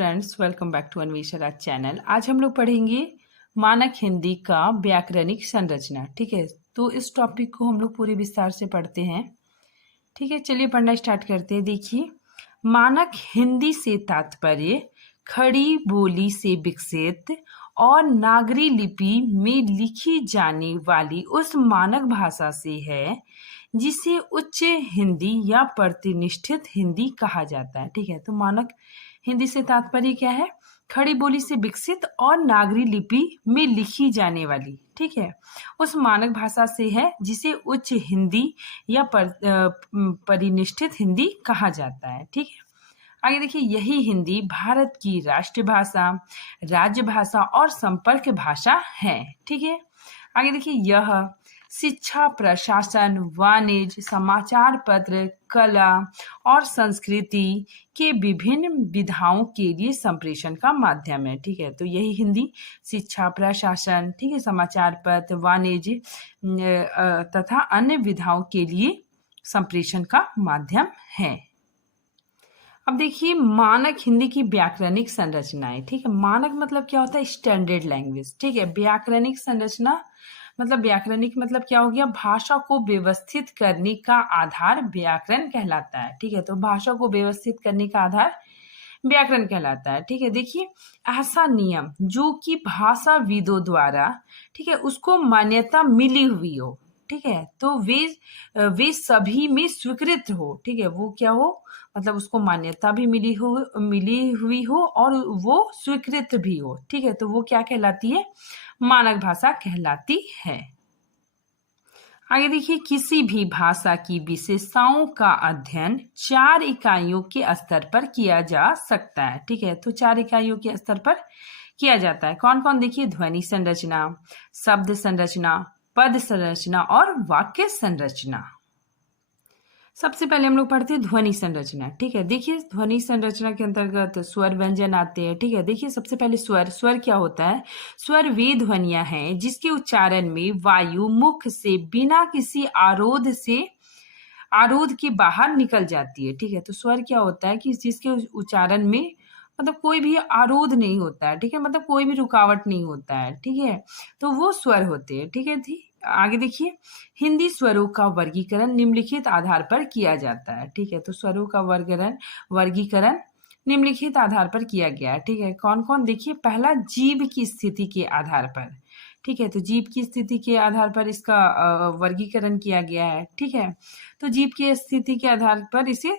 Friends, welcome back to Anvesha channel. आज हम लोग पढ़ेंगे मानक हिंदी का व्याकरणिक संरचना। ठीक है, तो इस टॉपिक को हम लोग पूरे विस्तार से पढ़ते हैं। ठीक है, चलिए पढ़ना स्टार्ट करते हैं। देखिए, मानक हिंदी से तात्पर्य खड़ी बोली से विकसित और नागरी लिपि में लिखी जाने वाली उस मानक भाषा से है जिसे उच्च हिंदी या प्रतिनिष्ठित हिंदी कहा जाता है। ठीक है, तो मानक हिंदी से तात्पर्य क्या है? खड़ी बोली से विकसित और नागरी लिपि में लिखी जाने वाली, ठीक है, उस मानक भाषा से है जिसे उच्च हिंदी या परिनिष्ठित हिंदी कहा जाता है। ठीक है, आगे देखिए, यही हिंदी भारत की राष्ट्रभाषा, राज्यभाषा और संपर्क भाषा है। ठीक है, आगे देखिए, यह शिक्षा, प्रशासन, वाणिज्य, समाचार पत्र, कला और संस्कृति के विभिन्न विधाओं के लिए संप्रेषण का माध्यम है। ठीक है, तो यही हिंदी शिक्षा, प्रशासन, ठीक है, समाचार पत्र, वाणिज्य तथा अन्य विधाओं के लिए संप्रेषण का माध्यम है। अब देखिए, मानक हिंदी की व्याकरणिक संरचनाएं। ठीक है, मानक मतलब क्या होता है? Standard language. ठीक है, व्याकरणिक संरचना मतलब व्याकरणिक मतलब क्या हो गया? भाषा को व्यवस्थित करने का आधार व्याकरण कहलाता है। ठीक है, तो भाषा को व्यवस्थित करने का आधार व्याकरण कहलाता है। ठीक है, देखिए, ऐसा नियम जो कि भाषाविदों द्वारा, ठीक है, उसको मान्यता मिली हुई हो, ठीक है, तो वे सभी में स्वीकृत हो। ठीक है, वो क्या हो? मतलब उसको मान्यता भी मिली हुई हो और वो स्वीकृत भी हो। ठीक है, तो वो क्या कहलाती है? मानक भाषा कहलाती है। आगे देखिए, किसी भी भाषा की विशेषताओं का अध्ययन 4 इकाइयों के स्तर पर किया जा सकता है। ठीक है, तो 4 इकाइयों के स्तर पर किया जाता है। कौन कौन? देखिए, ध्वनि संरचना, शब्द संरचना, पद संरचना और वाक्य संरचना। सबसे पहले हम लोग पढ़ते हैं ध्वनि संरचना। ठीक है, देखिए, ध्वनि संरचना के अंतर्गत स्वर व्यंजन आते हैं। ठीक है, देखिए, सबसे पहले स्वर क्या होता है? स्वर वे ध्वनियां हैं जिसके उच्चारण में वायु मुख से बिना किसी आरोध के बाहर निकल जाती है। ठीक है, तो स्वर क्या होता है कि जिसके उच्चारण में मतलब कोई भी आरोध नहीं होता है। ठीक है, मतलब कोई भी रुकावट नहीं होता है। ठीक है, तो वो स्वर होते हैं। ठीक है, आगे देखिए, हिंदी स्वरों का वर्गीकरण निम्नलिखित आधार पर किया जाता है। ठीक है, तो स्वरों का वर्गीकरण निम्नलिखित आधार पर किया गया है। ठीक है, कौन कौन? देखिए, पहला, जीभ की स्थिति के आधार पर। ठीक है, तो जीभ की स्थिति के आधार पर इसका वर्गीकरण किया गया है। ठीक है, तो जीभ की स्थिति के आधार पर इसे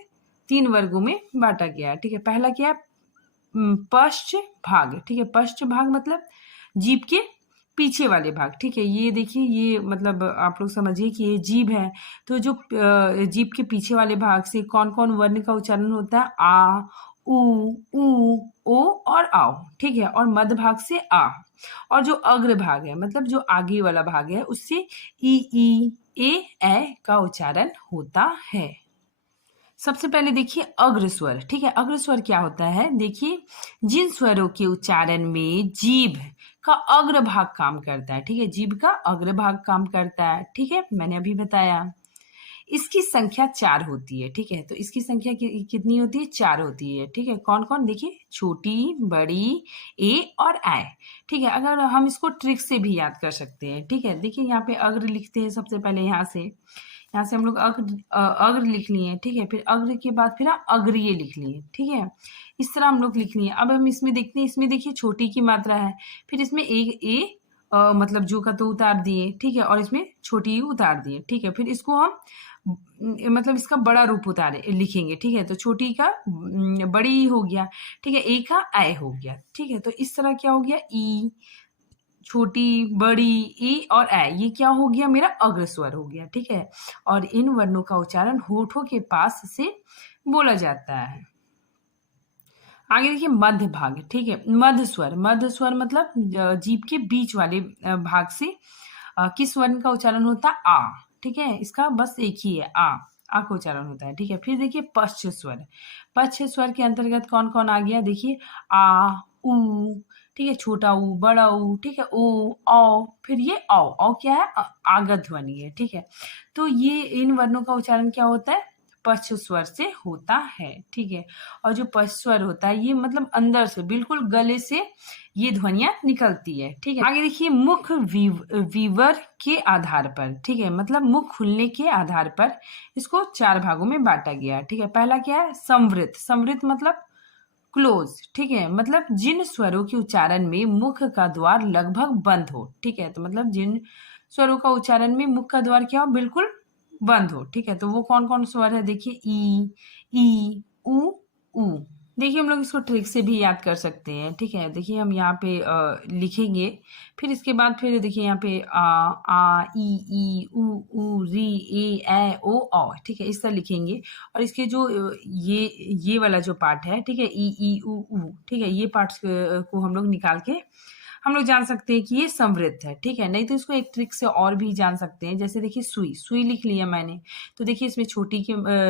3 वर्गों में बांटा गया है। ठीक है, पहला क्या है? पश्च भाग। ठीक है, पश्च भाग मतलब जीभ के पीछे वाले भाग। ठीक है, ये देखिए, ये मतलब आप लोग समझिए कि ये जीभ है, तो जो जीभ के पीछे वाले भाग से कौन कौन वर्ण का उच्चारण होता है? आ, उ, ओ और आओ। ठीक है, और मध्य भाग से आ, और जो अग्र भाग है मतलब जो आगे वाला भाग है उससे ई, ए का उच्चारण होता है। सबसे पहले देखिए अग्र स्वर। ठीक है, अग्र स्वर क्या होता है? देखिए, जिन स्वरों के उच्चारण में जीभ का अग्र भाग काम करता है। ठीक है, जीभ का अग्र भाग काम करता है। ठीक है, मैंने अभी बताया। इसकी संख्या 4 होती है। ठीक है, तो इसकी संख्या कितनी होती है? 4 होती है। ठीक है, कौन कौन? देखिए, छोटी, बड़ी, ए और आय। ठीक है, अगर हम इसको ट्रिक से भी याद कर सकते हैं। ठीक है, देखिए, यहाँ पे अग्र लिखते हैं सबसे पहले। यहाँ से हम लोग अग्र लिख लिए। ठीक है, फिर अग्र के बाद फिर अग्रिय लिख लिए। ठीक है, इस तरह हम लोग लिख लिए। अब हम इसमें देखते हैं, इसमें देखिए छोटी की मात्रा है, फिर इसमें मतलब जो का तो उतार दिए। ठीक है, और इसमें छोटी उतार दिए। ठीक है, फिर इसको हम मतलब इसका बड़ा रूप उतारे लिखेंगे। ठीक है, तो छोटी का बड़ी हो गया। ठीक है, ए का आय हो गया। ठीक है, तो इस तरह क्या हो गया? ई, छोटी, बड़ी, ई और ऐ, ये क्या हो गया? मेरा अग्र स्वर हो गया। ठीक है, और इन वर्णों का उच्चारण होठों के पास से बोला जाता है। आगे देखिए मध्य भाग। ठीक है, मध्य स्वर मतलब जीभ के बीच वाले भाग से किस वर्ण का उच्चारण होता है? आ। ठीक है, इसका बस एक ही है, आ का उच्चारण होता है। ठीक है, फिर देखिए पश्च स्वर के अंतर्गत कौन कौन आ गया? देखिए, आ, उ, ठीक है, छोटा ऊ, बड़ा ऊ, ठीक है, ओ, औ, फिर ये औ क्या है? आगत ध्वनि है। ठीक है, तो ये इन वर्णों का उच्चारण क्या होता है? पश्च स्वर से होता है, ठीक है। और जो पश्च स्वर होता है ये मतलब अंदर से बिल्कुल गले से ये ध्वनियां निकलती है, ठीक है। आगे देखिए मुख वीवर के आधार पर, ठीक है, मतलब मुख खुलने के आधार पर इसको 4 भागों में बांटा गया है, ठीक है। पहला क्या है, संवृत। संवृत मतलब क्लोज, ठीक है, मतलब जिन स्वरों के उच्चारण में मुख का द्वार लगभग बंद हो, ठीक है। तो मतलब जिन स्वरों का उच्चारण में मुख का द्वार क्या हो, बिल्कुल बंद हो, ठीक है। तो वो कौन कौन स्वर है, देखिए ई उ ऊ। देखिए हम लोग इसको ट्रिक से भी याद कर सकते हैं, ठीक है। देखिए हम यहाँ पे लिखेंगे, फिर इसके बाद फिर देखिए यहाँ पे आ ई उ री ए ओ औ, ठीक है, इस तरह लिखेंगे। और इसके जो ये वाला जो पार्ट है, ठीक है, ई उ ऊ, ठीक है, ये पार्ट्स को हम लोग निकाल के हम लोग जान सकते हैं कि ये समृद्ध है, ठीक है। नहीं तो इसको एक ट्रिक से और भी जान सकते हैं, जैसे देखिए सुई। सुई लिख लिया मैंने, तो देखिए इसमें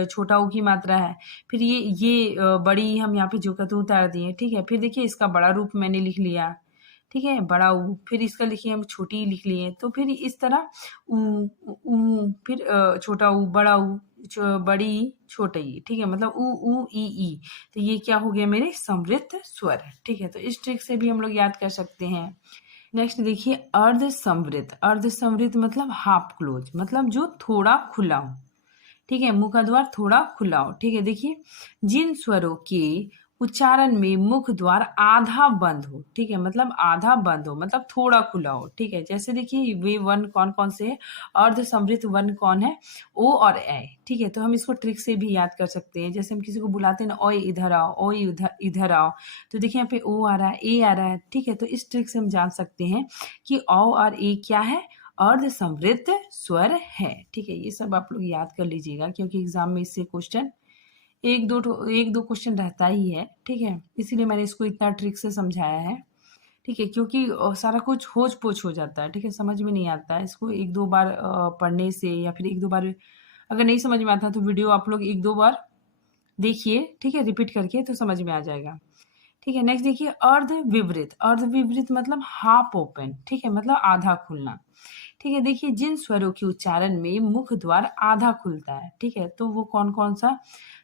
छोटा ऊ की मात्रा है, फिर ये बड़ी हम यहाँ पे जोकतू उतार दिए, ठीक है। फिर देखिए इसका बड़ा रूप मैंने लिख लिया, ठीक है, बड़ा ऊ। फिर इसका लिखिए हम छोटी लिख लिए, तो फिर इस तरह ऊ फिर छोटा ऊ, बड़ा ऊ, बड़ी छोटी, ठीक है, मतलब ऊ ई। तो ये क्या हो गया, मेरे समृद्ध स्वर, ठीक है। तो इस ट्रिक से भी हम लोग याद कर सकते हैं। नेक्स्ट देखिए अर्ध समृद्ध। अर्ध समृद्ध मतलब हाफ क्लोज, मतलब जो थोड़ा खुला हो, ठीक है, मुख का द्वार थोड़ा खुला हो, ठीक है। देखिए जिन स्वरों के उच्चारण में मुख द्वार आधा बंद हो, ठीक है, मतलब आधा बंद हो मतलब थोड़ा खुला हो, ठीक है। जैसे देखिए वे वन कौन कौन से है, अर्ध समृद्ध वन कौन है, ओ और ए, ठीक है। तो हम इसको ट्रिक से भी याद कर सकते हैं, जैसे हम किसी को बुलाते हैं ना, ओए इधर आओ, ओए इधर आओ, तो देखिए यहाँ पे ओ आ रहा है, ए आ रहा है, ठीक है। तो इस ट्रिक से हम जान सकते हैं कि ओ और ए क्या है, अर्ध समृद्ध स्वर है, ठीक है। ये सब आप लोग याद कर लीजिएगा, क्योंकि एग्जाम में इससे क्वेश्चन एक दो क्वेश्चन रहता ही है, ठीक है। इसीलिए मैंने इसको इतना ट्रिक से समझाया है, ठीक है, क्योंकि सारा कुछ होच पोच हो जाता है, ठीक है, समझ में नहीं आता है। इसको एक दो बार पढ़ने से या फिर एक दो बार अगर नहीं समझ में आता तो वीडियो आप लोग एक दो बार देखिए, ठीक है, रिपीट करके, तो समझ में आ जाएगा, ठीक है। नेक्स्ट देखिए अर्ध विवृत। अर्ध विवृत मतलब हाफ ओपन, ठीक है, मतलब आधा खुलना, ठीक है। देखिए जिन स्वरों के उच्चारण में मुख द्वार आधा खुलता है, ठीक है, तो वो कौन कौन सा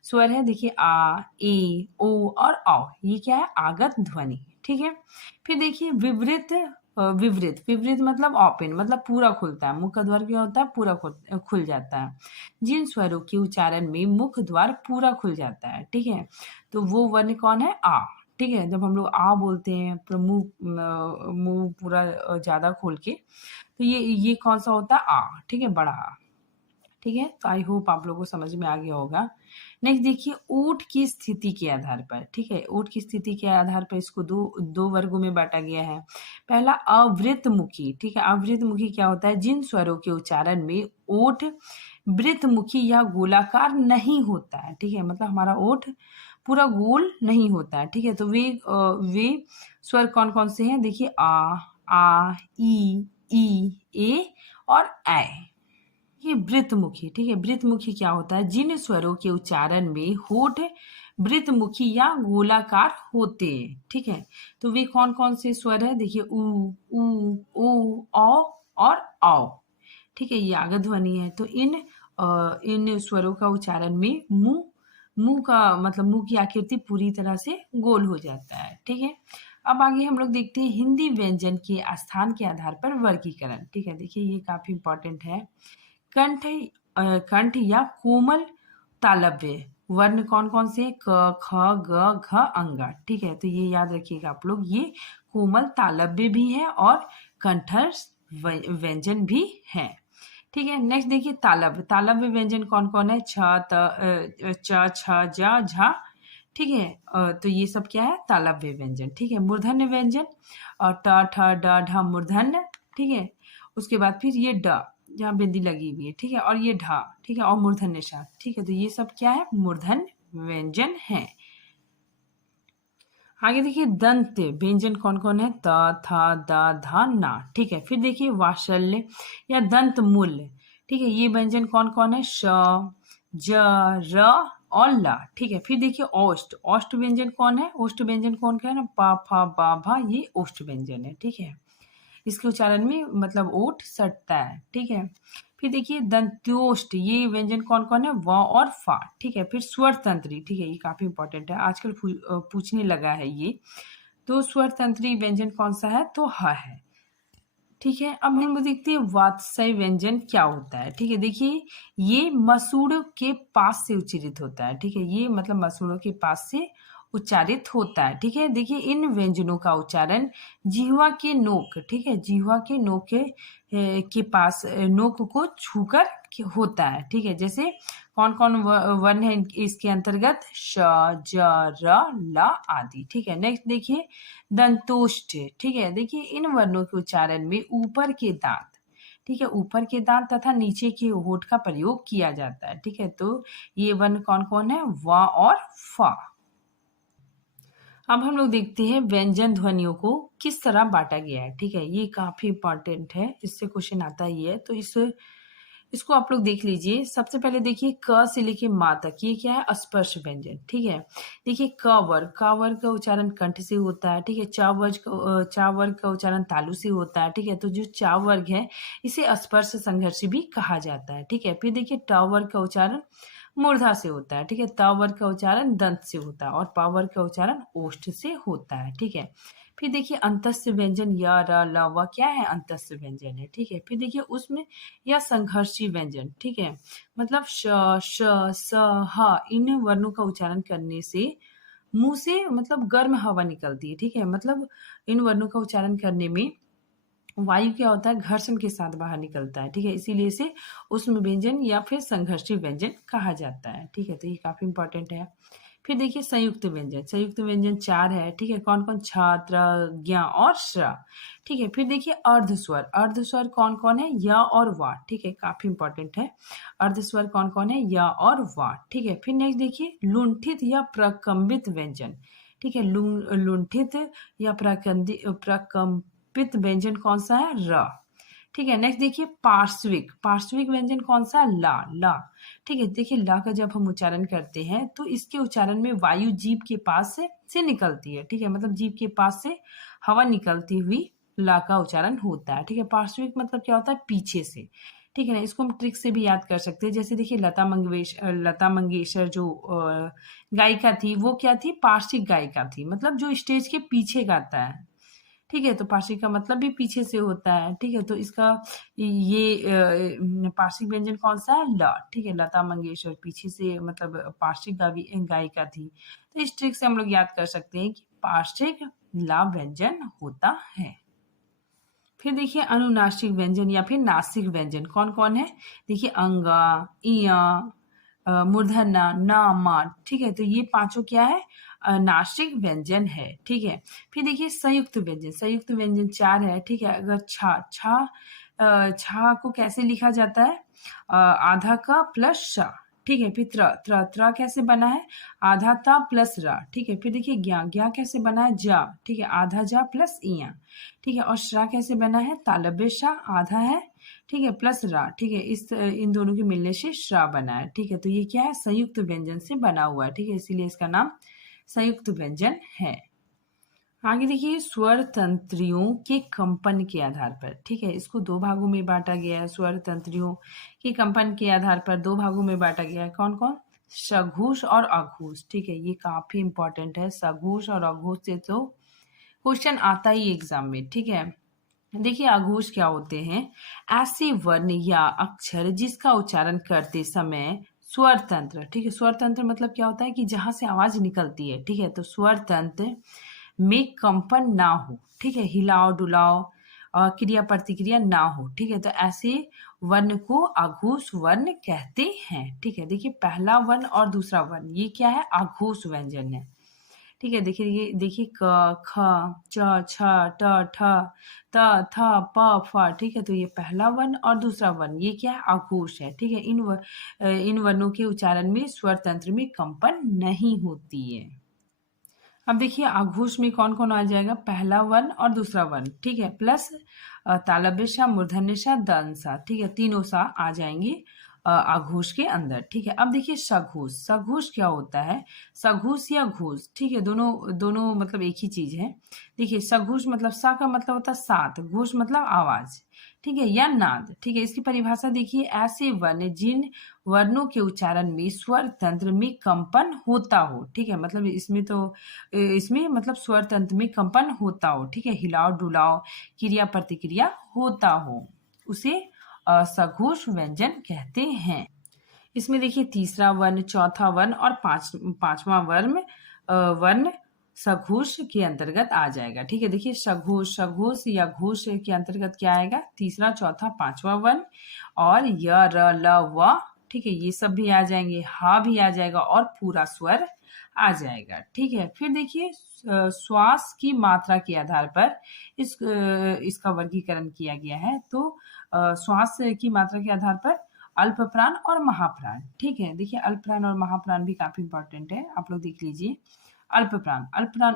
स्वर है, देखिए आ, ए, ओ और औ। ये क्या है, आगत ध्वनि, ठीक है। फिर देखिए विवृत। विवृत मतलब ओपन, मतलब पूरा खुलता है, मुख का द्वार क्या होता है, पूरा खुल जाता है। जिन स्वरों के उच्चारण में मुख द्वार पूरा खुल जाता है, ठीक है, तो वो वर्ण कौन है, आ, ठीक है। जब हम लोग आ बोलते हैं तो मुंह पूरा ज्यादा खोल के, तो ये कौन सा होता है, आ, ठीक है, बड़ा आ, ठीक है। तो आई होप आप लोगों को समझ में आ गया होगा। नेक्स्ट देखिए ओठ की स्थिति के आधार पर, ठीक है, ओठ की स्थिति के आधार पर इसको दो वर्गों में बांटा गया है। पहला अवृतमुखी, ठीक है। अवृतमुखी क्या होता है, जिन स्वरों के उच्चारण में ओठ वृत्तमुखी या गोलाकार नहीं होता है, ठीक है, मतलब हमारा ओठ पूरा गोल नहीं होता है, ठीक है। तो वे स्वर कौन कौन से हैं, देखिए आ ई ए और ऐ। ये वृत्तमुखी, ठीक है। वृत्तमुखी क्या होता है, जिन स्वरों के उच्चारण में होठ वृत्तमुखी या गोलाकार होते हैं, ठीक है। तो वे कौन कौन से स्वर है, देखिए ऊ औ और औ, ठीक है, ये आगत ध्वनि है। तो इन स्वरों का उच्चारण में मुंह का मतलब मुंह की आकृति पूरी तरह से गोल हो जाता है, ठीक है। अब आगे हम लोग देखते हैं हिंदी व्यंजन के स्थान के आधार पर वर्गीकरण, ठीक है। देखिए ये काफी इंपॉर्टेंट है। कंठ या कोमल तालव्य वर्ण कौन कौन से, क ख ग घ अंग, ठीक है। तो ये याद रखिएगा आप लोग, ये कोमल तालव्य भी है और कंठस्थ व्यंजन भी है, ठीक है। नेक्स्ट देखिए तालव्य। तालव्य व्यंजन कौन कौन है, छ च छ ज झ, ठीक है। तो ये सब क्या है, तालव्य व्यंजन, ठीक है। मूर्धन्य व्यंजन और ट ठ ड ढ मूर्धन्य, ठीक है। उसके बाद फिर ये ड जहाँ बिंदी लगी हुई है, ठीक है, और ये ढ, ठीक है, और मूर्धन्य साथ, ठीक है। तो ये सब क्या है, मूर्धन्य व्यंजन है। आगे देखिए दंत व्यंजन कौन कौन है, त थ द ध न, ठीक है। फिर देखिए वात्सल्य या दंत मूल्य, ठीक है, ये व्यंजन कौन कौन है, श ज र और ल, ठीक है। फिर देखिए औष्ठ। औष्ठ व्यंजन कौन है, औष्ठ व्यंजन कौन क्या है ना, प फ ब भ, ये औष्ठ व्यंजन है, ठीक है। इसके उच्चारण में मतलब ओठ सटता है, ठीक है। फिर देखिए दंत्योष्ठ, ये व्यंजन कौन कौन है, व और फा, ठीक है। फिर स्वर तंत्री, ठीक है, ये काफी इंपॉर्टेंट है, आजकल पूछने लगा है ये। तो स्वर तंत्री व्यंजन कौन सा है, तो ह है, ठीक है। अब हम लोग देखते हैं वात्स्यय व्यंजन क्या होता है, ठीक है। देखिए ये मसूड़ों के पास से उच्चारित होता है, ठीक है, ये मतलब मसूड़ों के पास से उच्चारित होता है, ठीक है। देखिए इन व्यंजनों का उच्चारण जिह्वा के नोक, ठीक है, जिह्वा के नोक के पास नोक को छूकर होता है, ठीक है। जैसे कौन कौन वर्ण है इसके अंतर्गत, श, ज, र, ल आदि, ठीक है। नेक्स्ट देखिए दंतोष्ठ, ठीक है। देखिए इन वर्णों के उच्चारण में ऊपर के दांत, ठीक है, ऊपर के दांत तथा नीचे के होंठ का प्रयोग किया जाता है, ठीक है। तो ये वर्ण कौन कौन है, व और फ। अब हम लोग देखते हैं व्यंजन ध्वनियों को किस तरह बांटा गया है, ठीक है, ये काफी इंपॉर्टेंट है, इससे क्वेश्चन आता ही है। तो इसको आप लोग देख लीजिए। सबसे पहले देखिए क से लेके मा तक, ये क्या है, अस्पर्श व्यंजन, ठीक है। देखिए क वर्ग का उच्चारण कंठ से होता है, ठीक है। च वर्ग का उच्चारण तालु से होता है, ठीक है। तो जो च वर्ग है इसे अस्पर्श संघर्षी भी कहा जाता है, ठीक है। फिर देखिए ट वर्ग का उच्चारण मूर्धा से होता है, ठीक है। त वर्ग का उच्चारण दंत से होता है और प वर्ग का उच्चारण ओष्ठ से होता है, ठीक है। फिर देखिए अंतस्य व्यंजन य, र, ल, व क्या है, अंतस्य व्यंजन है, ठीक है। फिर देखिए उसमें यह संघर्षी व्यंजन, ठीक है, मतलब श, श, स, ह, इन वर्णों का उच्चारण करने से मुंह से मतलब गर्म हवा निकलती है, ठीक है। मतलब इन वर्णों का उच्चारण करने में वायु क्या होता है, घर्षण के साथ बाहर निकलता है, ठीक है। इसीलिए इसे उष्ण व्यंजन या फिर संघर्षी व्यंजन कहा जाता है, ठीक है। तो ये काफी इंपॉर्टेंट है। फिर देखिए संयुक्त व्यंजन 4 है, ठीक है। कौन कौन, छ, त्र, ज्ञ और श्र, ठीक है। फिर देखिए अर्धस्वर कौन कौन है, य और वा, ठीक है, काफी इंपॉर्टेंट है। अर्धस्वर कौन कौन है, य और वा, ठीक है। फिर नेक्स्ट देखिए लुंठित या प्रकम्बित व्यंजन, ठीक है। लुंठित या प्रकम्पित व्यंजन कौन सा है, र, ठीक है। नेक्स्ट देखिए पार्श्विक व्यंजन कौन सा, ला, ठीक है। देखिए ला का जब हम उच्चारण करते हैं तो इसके उच्चारण में वायु जीभ के पास से निकलती है, ठीक है। मतलब जीभ के पास से हवा निकलती हुई ला का उच्चारण होता है, ठीक है। पार्श्विक मतलब क्या होता है, पीछे से, ठीक है ना। इसको हम ट्रिक से भी याद कर सकते हैं। जैसे देखिए लता मंगेशकर जो गायिका थी वो क्या थी, पार्श्विक गायिका थी, मतलब जो स्टेज के पीछे गाता है, ठीक है। तो पार्श्विक का मतलब भी पीछे से होता है, ठीक है। तो इसका ये पार्श्विक व्यंजन कौन सा है, ल, ठीक है। लता मंगेशकर पीछे से मतलब पार्श्विक गायिका थी। तो इस ट्रिक से हम लोग याद कर सकते हैं कि पार्श्विक ला व्यंजन होता है। फिर देखिए अनुनासिक व्यंजन या फिर नासिक व्यंजन कौन कौन है, देखिए अंगा, इया, मूर्धन्य, न, म, ठीक है। तो ये पांचों क्या है, नासिक व्यंजन है, ठीक है। फिर देखिए संयुक्त व्यंजन 4 है, ठीक है। अगर छा को कैसे लिखा जाता है, आधा का प्लस श, ठीक है। फिर त्र कैसे बना है, आधा ता प्लस रा, ठीक है। फिर देखिए ज्ञा कैसे बना है, जा, ठीक है, आधा जा प्लस इया, ठीक है। और श्रा कैसे बना है, तालब्य शा, आधा है, ठीक है, प्लस रा, ठीक है। इन दोनों के मिलने से श्रा बना है, ठीक है। तो ये क्या है, संयुक्त व्यंजन से बना हुआ है, ठीक है, इसीलिए इसका नाम संयुक्त व्यंजन है। आगे देखिए स्वर तंत्रियों के कंपन के आधार पर, ठीक है, इसको 2 भागों में बांटा गया है। स्वर तंत्रियों के कंपन के आधार पर 2 भागों में बांटा गया है। कौन कौन, सघोष और अघोष, ठीक है। ये काफी इंपॉर्टेंट है, सघोष और अघोष से तो क्वेश्चन आता ही एग्जाम में, ठीक है। देखिए अघोष क्या होते हैं, ऐसे वर्ण या अक्षर जिसका उच्चारण करते समय स्वर तंत्र, ठीक है। स्वर तंत्र मतलब क्या होता है कि जहां से आवाज निकलती है, ठीक है। तो स्वर तंत्र में कंपन ना हो, ठीक है, हिलाव डुलाव क्रिया प्रतिक्रिया ना हो, ठीक है। तो ऐसे वर्ण को अघोष वर्ण कहते हैं, ठीक है। देखिए पहला वर्ण और दूसरा वर्ण ये क्या है, अघोष व्यंजन है, ठीक है। देखिए क, ख, च, छ, ट, ठ, त, थ, प, फ, ठीक है। तो ये पहला वर्ण और दूसरा वर्ण ये क्या है, अघोष है, ठीक है। इन वर्णों के उच्चारण में स्वर तंत्र में कंपन नहीं होती है। अब देखिए आघोष में कौन कौन आ जाएगा, पहला वर्ण और दूसरा वर्ण, ठीक है, प्लस तालव्य सा, मूर्धन्य सा, दंत सा, ठीक है, तीनों सा आ जाएंगे आघोष के अंदर। ठीक है, अब देखिए सघोष। सघोष क्या होता है? सघोष या घोष, ठीक है, दोनों दोनों मतलब एक ही चीज है। देखिए सघोष मतलब सा का मतलब होता है सात, घोष मतलब आवाज, ठीक है, या नाद। ठीक है, इसकी परिभाषा देखिए, ऐसे वर्ण जिन वर्णों के उच्चारण में स्वर तंत्र में कंपन होता हो। ठीक है, मतलब इसमें मतलब स्वर तंत्र में कंपन होता हो। ठीक है, हिलाव डुलाव क्रिया प्रतिक्रिया होता हो, उसे सघोष व्यंजन कहते हैं। इसमें देखिए तीसरा वर्ण, चौथा वर्ण और पांचवा वर्ण सघोष के अंतर्गत आ जाएगा। ठीक है, देखिए सघोष या घोष के अंतर्गत क्या आएगा? तीसरा, चौथा, पांचवा वर्ण और य र ल व, ठीक है, ये सब भी आ जाएंगे, हा भी आ जाएगा और पूरा स्वर आ जाएगा। ठीक है, फिर देखिए श्वास की मात्रा के आधार पर इसका वर्गीकरण किया गया है। तो श्वास की मात्रा के आधार पर अल्प प्राण और महाप्राण। ठीक है, देखिए अल्प प्राण और महाप्राण भी काफी इंपॉर्टेंट है, आप लोग देख लीजिए। अल्प प्राण,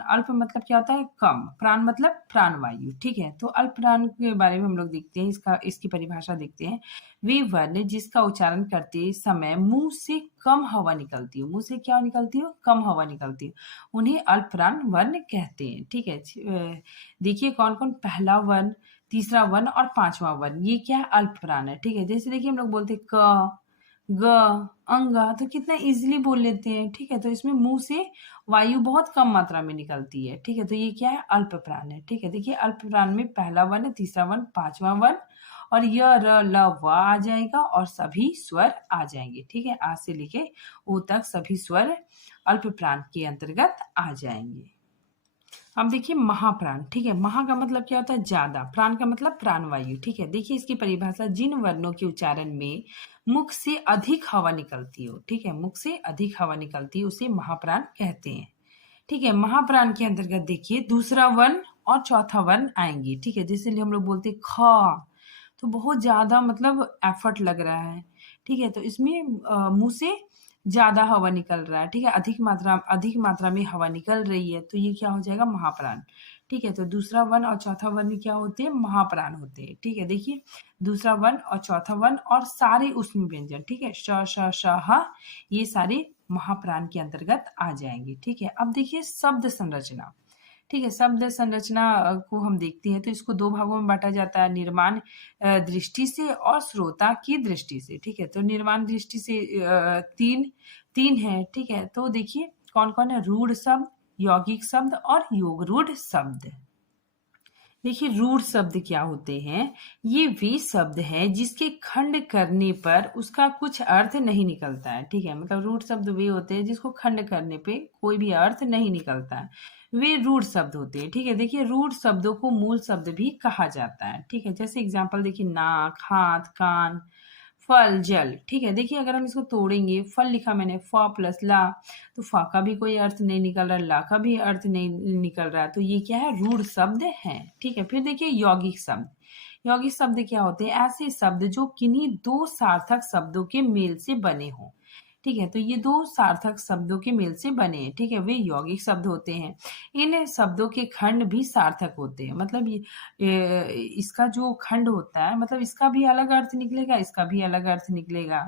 अल्प मतलब क्या होता है? कम, प्राण मतलब प्राणवायु। ठीक है, तो अल्प प्राण के बारे में हम लोग देखते हैं, इसकी परिभाषा देखते हैं। वे वर्ण जिसका उच्चारण करते समय मुंह से कम हवा निकलती हो, मुंह से क्या निकलती हो? कम हवा निकलती हो, उन्हें अल्प प्राण वर्ण कहते हैं। ठीक है, देखिए कौन कौन? पहला वर्ण, तीसरा वर्ण और पांचवा वर्ण, ये क्या है? अल्प प्राण है। ठीक है, जैसे देखिए हम लोग बोलते हैं क, ग, अंगा, तो कितना इजीली बोल लेते हैं। ठीक है, तो इसमें मुंह से वायु बहुत कम मात्रा में निकलती है। ठीक है, तो ये क्या है? अल्प प्राण है। ठीक है, देखिए अल्प प्राण में पहला वर्ण, तीसरा वर्ण, पांचवा वर्ण और य र ल व आ जाएगा और सभी स्वर आ जाएंगे। ठीक है, आ से लेके ओ तक सभी स्वर अल्प प्राण के अंतर्गत आ जाएंगे। अब देखिए महाप्राण। ठीक है, महा का मतलब क्या होता है? ज्यादा, प्राण का मतलब प्राणवायु। ठीक है, देखिए इसकी परिभाषा, जिन वर्णों के उच्चारण में मुख से अधिक हवा निकलती हो। ठीक है, मुख से अधिक हवा निकलती है, उसे महाप्राण कहते हैं। ठीक है, महाप्राण के अंतर्गत देखिए दूसरा वर्ण और चौथा वर्ण आएंगे। ठीक है, जैसे हम लोग बोलते ख, तो बहुत ज्यादा मतलब एफर्ट लग रहा है। ठीक है, तो इसमें मुंह से ज्यादा हवा निकल रहा है। ठीक है, अधिक मात्रा में हवा निकल रही है, तो ये क्या हो जाएगा? महाप्राण। ठीक है, तो दूसरा वर्ण और चौथा वर्ण क्या होते हैं? महाप्राण होते हैं। ठीक है, देखिए दूसरा वर्ण और चौथा वर्ण और सारे ऊष्मी व्यंजन, ठीक है, श श श ह, ये सारे महाप्राण के अंतर्गत आ जाएंगे। ठीक है, अब देखिए शब्द संरचना। ठीक है, शब्द संरचना को हम देखते हैं तो इसको दो भागों में बांटा जाता है, निर्माण दृष्टि से और श्रोता की दृष्टि से। ठीक है, तो निर्माण दृष्टि से तीन है। ठीक है, तो देखिए कौन कौन है? रूढ़ शब्द, यौगिक शब्द और योगरूढ़ शब्द। देखिए रूढ़ शब्द क्या होते हैं? ये वे शब्द हैं जिसके खंड करने पर उसका कुछ अर्थ नहीं निकलता है। ठीक है, मतलब रूढ़ शब्द वे होते हैं जिसको खंड करने पे कोई भी अर्थ नहीं निकलता है, वे रूढ़ शब्द होते हैं। ठीक है, देखिए रूढ़ शब्दों को मूल शब्द भी कहा जाता है। ठीक है, जैसे एग्जाम्पल देखिए, नाक, हाथ, कान, फल, जल। ठीक है, देखिए अगर हम इसको तोड़ेंगे, फल लिखा मैंने फ प्लस ला, तो फ का भी कोई अर्थ नहीं निकल रहा है, ला का भी अर्थ नहीं निकल रहा है, तो ये क्या है? रूढ़ शब्द है। ठीक है, फिर देखिए यौगिक शब्द। यौगिक शब्द क्या होते हैं? ऐसे शब्द जो किन्हीं दो सार्थक शब्दों के मेल से बने हों। ठीक है, तो ये दो सार्थक शब्दों के मेल से बने हैं। ठीक है, वे यौगिक शब्द होते हैं। इन शब्दों के खंड भी सार्थक होते हैं, मतलब इसका जो खंड होता है, मतलब इसका भी अलग अर्थ निकलेगा, इसका भी अलग अर्थ निकलेगा।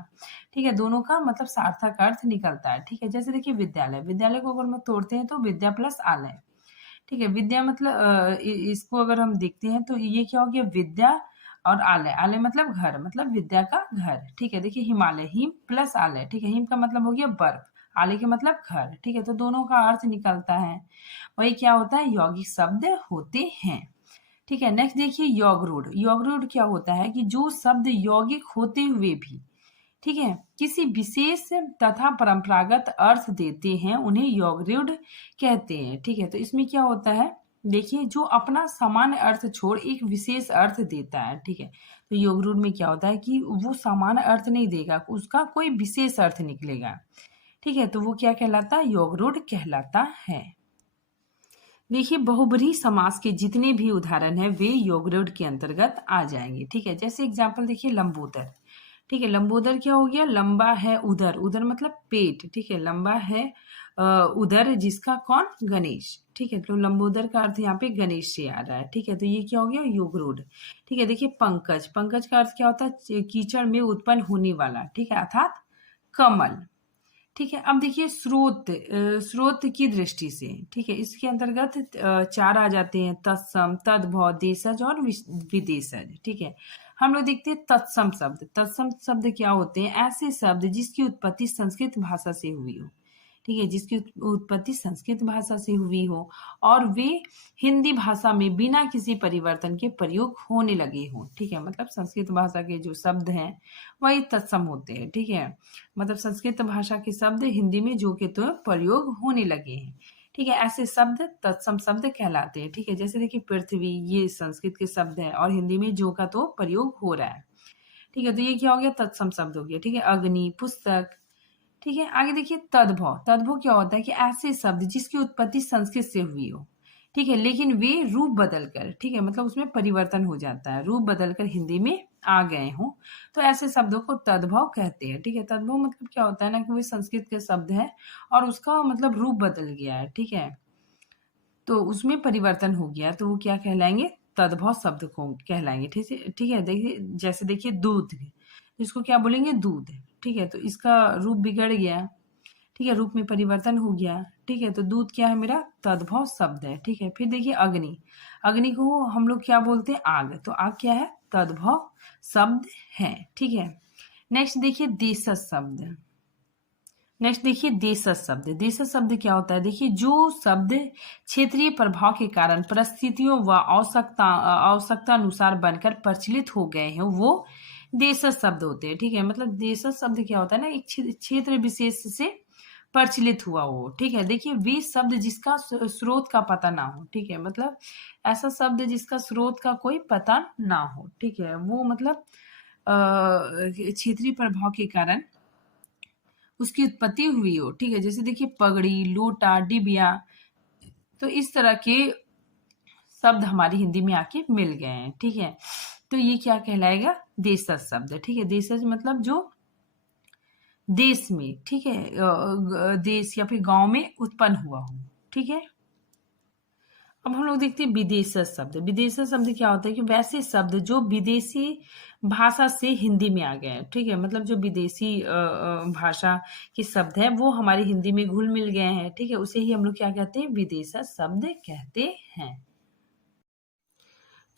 ठीक है, दोनों का मतलब सार्थक अर्थ निकलता है। ठीक है, जैसे देखिए विद्यालय। विद्यालय को अगर हम तोड़ते हैं तो विद्या प्लस आलय। ठीक है, विद्या मतलब इसको अगर हम देखते हैं तो ये क्या हो गया? विद्या और आलय। आलय मतलब घर, मतलब विद्या का घर। ठीक है, देखिए हिमालय, हिम प्लस आलय। ठीक है, हिम का मतलब हो गया बर्फ, आलय के मतलब घर। ठीक है, तो दोनों का अर्थ निकलता है। वही क्या होता है? यौगिक शब्द होते हैं। ठीक है, नेक्स्ट देखिए योगरूढ़। योगरूढ़ क्या होता है? कि जो शब्द यौगिक होते हुए भी, ठीक है, किसी विशेष तथा परंपरागत अर्थ देते हैं, उन्हें योगरूढ़ कहते हैं। ठीक है, तो इसमें क्या होता है? देखिए जो अपना सामान्य अर्थ छोड़ एक विशेष अर्थ देता है। ठीक है, तो योगरूढ़ में क्या होता है कि वो सामान्य अर्थ नहीं देगा, उसका कोई विशेष अर्थ निकलेगा। ठीक है, तो वो क्या कहलाता है? योगरूढ़ कहलाता है। देखिए बहुब्रीहि समास के जितने भी उदाहरण हैं वे योगरूढ़ के अंतर्गत आ जाएंगे। ठीक है, जैसे एग्जाम्पल देखिए लंबोदर। ठीक है। लंबोदर क्या हो गया, लंबा है उदर, उदर मतलब पेट, ठीक है। लंबा है उदर जिसका, कौन, गणेश, ठीक है। तो लंबोदर का अर्थ यहाँ पे गणेश से आ रहा है, ठीक है। तो ये क्या हो गया, योगरूढ़, ठीक है। देखिए पंकज, पंकज का अर्थ क्या होता है, कीचड़ में उत्पन्न होने वाला, ठीक है, अर्थात कमल, ठीक है। अब देखिए स्रोत, स्रोत की दृष्टि से, ठीक है, इसके अंतर्गत चार आ जाते हैं, तत्सम, तद्भव, देशज और विदेशज, ठीक है। हम लोग देखते हैं तत्सम शब्द, तत्सम शब्द क्या होते हैं, ऐसे शब्द जिसकी उत्पत्ति संस्कृत भाषा से हुई हो, ठीक है, जिसकी उत्पत्ति संस्कृत भाषा से हुई हो और वे हिंदी भाषा में बिना किसी परिवर्तन के प्रयोग होने लगे हों, ठीक है। मतलब संस्कृत भाषा के जो शब्द हैं वही तत्सम होते हैं, ठीक है। मतलब संस्कृत भाषा के शब्द हिंदी में जो के तो प्रयोग होने लगे हैं, ठीक है, ऐसे शब्द तत्सम शब्द कहलाते हैं, ठीक है। जैसे देखिए पृथ्वी, ये संस्कृत के शब्द है और हिंदी में जो का तो प्रयोग हो रहा है, ठीक है। तो ये क्या हो गया, तत्सम शब्द हो गया, ठीक है। अग्नि, पुस्तक, ठीक है। आगे देखिए तद्भव, तद्भव क्या होता है कि ऐसे शब्द जिसकी उत्पत्ति संस्कृत से हुई हो, ठीक है, लेकिन वे रूप बदलकर, ठीक है, मतलब उसमें परिवर्तन हो जाता है, रूप बदलकर हिंदी में आ गए हों, तो ऐसे शब्दों को तद्भव कहते हैं, ठीक है। तद्भव मतलब क्या होता है ना कि वे संस्कृत के शब्द है और उसका मतलब रूप बदल गया है, ठीक है, तो उसमें परिवर्तन हो गया, तो वो क्या कहलाएंगे, तद्भव शब्द को कहलाएंगे, ठीक है, ठीक है। देखिए जैसे देखिए दूध, इसको क्या बोलेंगे, दूध, ठीक है, तो इसका रूप बिगड़ गया, ठीक है, रूप में परिवर्तन हो गया, ठीक है, तो दूध क्या है मेरा, तद्भव शब्द है, ठीक है। फिर देखिए अग्नि, अग्नि को हम लोग क्या बोलते हैं, आग, तो आग क्या है, तद्भव शब्द है, ठीक है। नेक्स्ट देखिए देशज शब्द, नेक्स्ट देखिए देशज शब्द, देशज शब्द क्या होता है, देखिए जो शब्द क्षेत्रीय प्रभाव के कारण परिस्थितियों व आवश्यकता अनुसार बनकर प्रचलित हो गए हैं वो देशज शब्द होते हैं, ठीक है। मतलब देशज शब्द क्या होता है ना, एक क्षेत्र विशेष से प्रचलित हुआ हो, ठीक है। देखिए वे शब्द जिसका स्रोत का पता ना हो, ठीक है, मतलब ऐसा शब्द जिसका स्रोत का कोई पता ना हो, ठीक है, वो मतलब क्षेत्रीय प्रभाव के कारण उसकी उत्पत्ति हुई हो, ठीक है। जैसे देखिए पगड़ी, लोटा, डिबिया, तो इस तरह के शब्द हमारी हिंदी में आके मिल गए हैं, ठीक है। तो ये क्या कहलाएगा, देशज शब्द, ठीक है। देशज मतलब जो देश में, ठीक है, देश या फिर गांव में उत्पन्न हुआ हो, ठीक है। अब हम लोग देखते हैं विदेशज शब्द, विदेशज शब्द क्या होता है कि वैसे शब्द जो विदेशी भाषा से हिंदी में आ गए हैं, ठीक है, मतलब जो विदेशी भाषा के शब्द हैं वो हमारी हिंदी में घुल मिल गए हैं, ठीक है, उसे ही हम लोग क्या कहते हैं, विदेशज शब्द कहते हैं।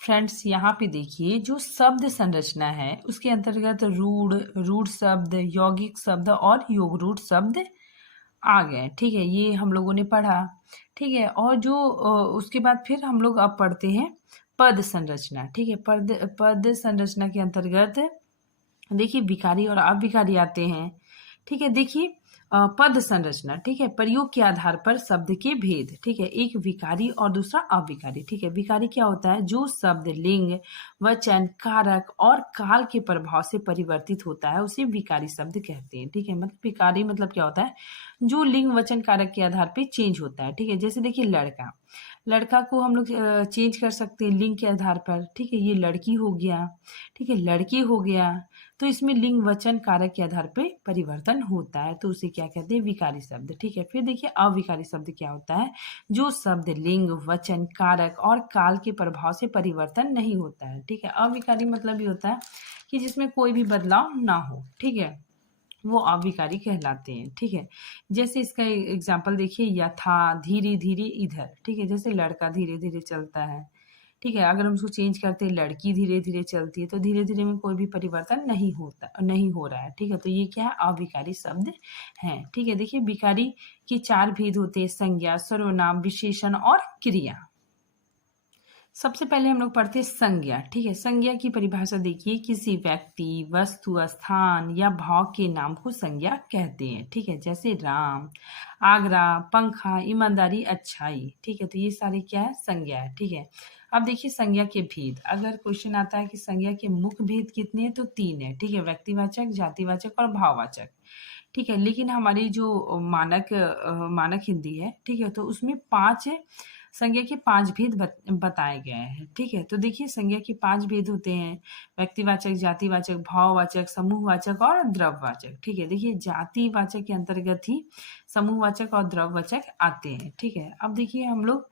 फ्रेंड्स यहाँ पे देखिए जो शब्द संरचना है उसके अंतर्गत रूढ़, रूढ़ शब्द, यौगिक शब्द और योगरूढ़ शब्द आ गए, ठीक है, ये हम लोगों ने पढ़ा, ठीक है। और जो उसके बाद फिर हम लोग अब पढ़ते हैं पद संरचना, ठीक है। पद संरचना के अंतर्गत देखिए विकारी और अविकारी आते हैं, ठीक है। देखिए पद संरचना, ठीक है, प्रयोग के आधार पर शब्द के भेद, ठीक है, एक विकारी और दूसरा अविकारी, ठीक है। विकारी क्या होता है, जो शब्द लिंग, वचन, कारक और काल के प्रभाव से परिवर्तित होता है उसे विकारी शब्द कहते हैं, ठीक है। मतलब विकारी मतलब क्या होता है, जो लिंग, वचन, कारक के आधार पे चेंज होता है, ठीक है। जैसे देखिए लड़का, लड़का को हम लोग चेंज कर सकते हैं लिंग के आधार पर, ठीक है, ये लड़की हो गया, ठीक है, लड़के हो गया, तो इसमें लिंग, वचन, कारक के आधार पे परिवर्तन होता है, तो उसे क्या कहते हैं, विकारी शब्द, ठीक है। फिर देखिए अविकारी शब्द क्या होता है, जो शब्द लिंग, वचन, कारक और काल के प्रभाव से परिवर्तन नहीं होता है, ठीक है। अविकारी मतलब ये होता है कि जिसमें कोई भी बदलाव ना हो, ठीक है, वो अविकारी कहलाते हैं, ठीक है। जैसे इसका एग्जाम्पल देखिए यथा, धीरे धीरे, इधर, ठीक है, जैसे लड़का धीरे धीरे चलता है, ठीक है, अगर हम उसको चेंज करते हैं लड़की धीरे धीरे चलती है, तो धीरे धीरे में कोई भी परिवर्तन नहीं होता, नहीं हो रहा है, ठीक है। तो ये क्या है, अविकारी शब्द है, ठीक है। देखिए विकारी के चार भेद होते हैं, संज्ञा, सर्वनाम, विशेषण और क्रिया। सबसे पहले हम लोग पढ़ते हैं संज्ञा, ठीक है। संज्ञा की परिभाषा देखिए, किसी व्यक्ति, वस्तु, स्थान या भाव के नाम को संज्ञा कहते हैं, ठीक है। जैसे राम, आगरा, पंखा, ईमानदारी, अच्छाई, ठीक है, तो ये सारे क्या है, संज्ञा है, ठीक है। अब देखिए संज्ञा के भेद, अगर क्वेश्चन आता है कि संज्ञा के मुख्य भेद कितने हैं, तो 3 है, ठीक है, व्यक्तिवाचक, जातिवाचक और भाववाचक, ठीक है। लेकिन हमारी जो मानक हिंदी है, ठीक है, तो उसमें 5 संज्ञा के 5 भेद बताए गए हैं। ठीक है, तो देखिए संज्ञा के 5 भेद होते हैं, व्यक्तिवाचक, जातिवाचक, भाववाचक, समूहवाचक और द्रव्यवाचक। ठीक है, देखिए जातिवाचक के अंतर्गत ही समूहवाचक और द्रव्यवाचक आते हैं। ठीक है, अब देखिए हम लोग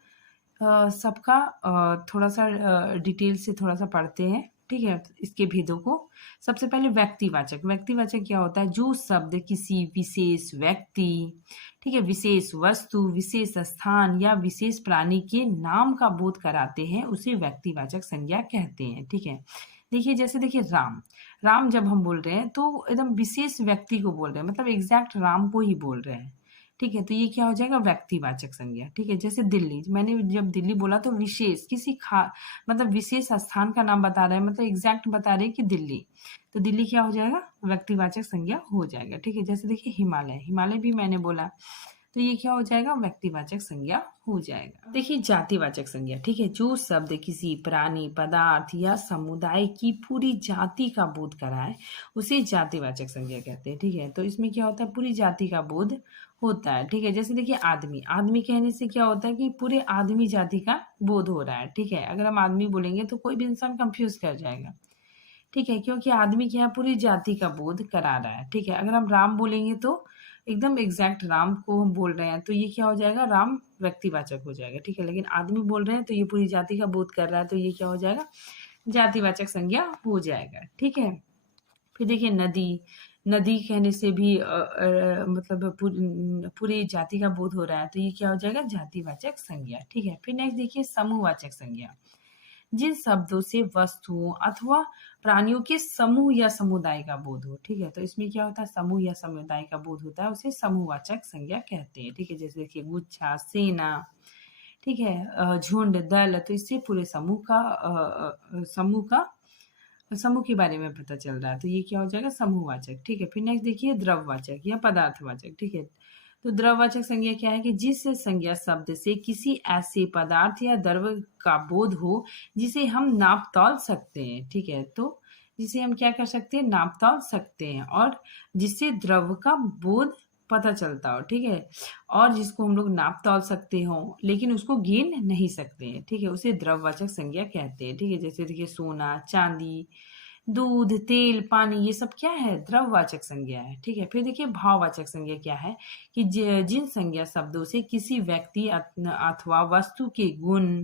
सबका थोड़ा सा डिटेल से थोड़ा सा पढ़ते हैं। ठीक है, इसके भेदों को। सबसे पहले व्यक्तिवाचक। व्यक्तिवाचक क्या होता है? जो शब्द किसी विशेष व्यक्ति, ठीक है, विशेष वस्तु, विशेष स्थान या विशेष प्राणी के नाम का बोध कराते हैं उसे व्यक्तिवाचक संज्ञा कहते हैं। ठीक है, देखिए जैसे देखिए राम। राम जब हम बोल रहे हैं तो एकदम विशेष व्यक्ति को बोल रहे हैं, मतलब एग्जैक्ट राम को ही बोल रहे हैं। ठीक है, तो ये क्या हो जाएगा? व्यक्तिवाचक संज्ञा। ठीक है, जैसे दिल्ली, मैंने जब दिल्ली बोला तो विशेष किसी मतलब विशेष स्थान का नाम बता रहे हैं, मतलब एग्जैक्ट बता रहे हैं कि दिल्ली, तो दिल्ली क्या हो जाएगा? व्यक्तिवाचक संज्ञा हो जाएगा। ठीक है, जैसे देखिए हिमालय। हिमालय भी मैंने बोला, तो ये क्या हो जाएगा? व्यक्तिवाचक संज्ञा हो जाएगा। देखिए जातिवाचक संज्ञा। ठीक है, जो शब्द किसी प्राणी, पदार्थ या समुदाय की पूरी जाति का बोध कराए उसे जातिवाचक संज्ञा कहते हैं। ठीक है, तो इसमें क्या होता है? पूरी जाति का बोध होता है। ठीक है, जैसे देखिए आदमी। आदमी कहने से क्या होता है कि पूरे आदमी जाति का बोध हो रहा है। ठीक है, अगर हम आदमी बोलेंगे तो कोई भी इंसान कंफ्यूज कर जाएगा। ठीक है, क्योंकि आदमी क्या है? पूरी जाति का बोध करा रहा है। ठीक है, अगर हम राम बोलेंगे तो एकदम एग्जैक्ट राम को हम बोल रहे हैं, तो ये क्या हो जाएगा? राम व्यक्तिवाचक हो जाएगा। ठीक है, लेकिन आदमी बोल रहे हैं तो ये पूरी जाति का बोध कर रहा है, तो ये क्या हो जाएगा? जातिवाचक संज्ञा हो जाएगा। ठीक है, फिर देखिए नदी। नदी कहने से भी मतलब पूरी जाति का बोध हो रहा है, तो ये क्या हो जाएगा? जातिवाचक संज्ञा। ठीक है, फिर नेक्स्ट देखिए समूहवाचक संज्ञा। जिन शब्दों से वस्तुओं अथवा प्राणियों के समूह या समुदाय का बोध हो। ठीक है, तो इसमें क्या होता है? समूह या समुदाय का बोध होता है, उसे समूहवाचक संज्ञा कहते हैं। ठीक है, जैसे देखिए गुच्छा, सेना, ठीक है, झुंड, दल, तो इससे पूरे समूह के बारे में पता चल रहा है, तो ये क्या हो जाएगा? समूहवाचक। ठीक है, फिर नेक्स्ट देखिए द्रव्यवाचक या पदार्थवाचक। ठीक है, तो द्रव्यवाचक संज्ञा क्या है? कि जिस संज्ञा शब्द से किसी ऐसे पदार्थ या द्रव्य का बोध हो जिसे हम नाप तौल सकते हैं। ठीक है, तो जिसे हम क्या कर सकते हैं? नाप तौल सकते हैं, और जिससे द्रव्य का बोध पता चलता हो। ठीक है, और जिसको हम लोग नाप तौल सकते हो लेकिन उसको गिन नहीं सकते हैं। ठीक है, उसे द्रव्यवाचक संज्ञा कहते हैं। ठीक है, जैसे देखिए सोना, चांदी, दूध, तेल, पानी, ये सब क्या है? द्रव्यवाचक संज्ञा है। ठीक है, फिर देखिए भाववाचक संज्ञा क्या है? कि जिन संज्ञा शब्दों से किसी व्यक्ति अथवा वस्तु के गुण,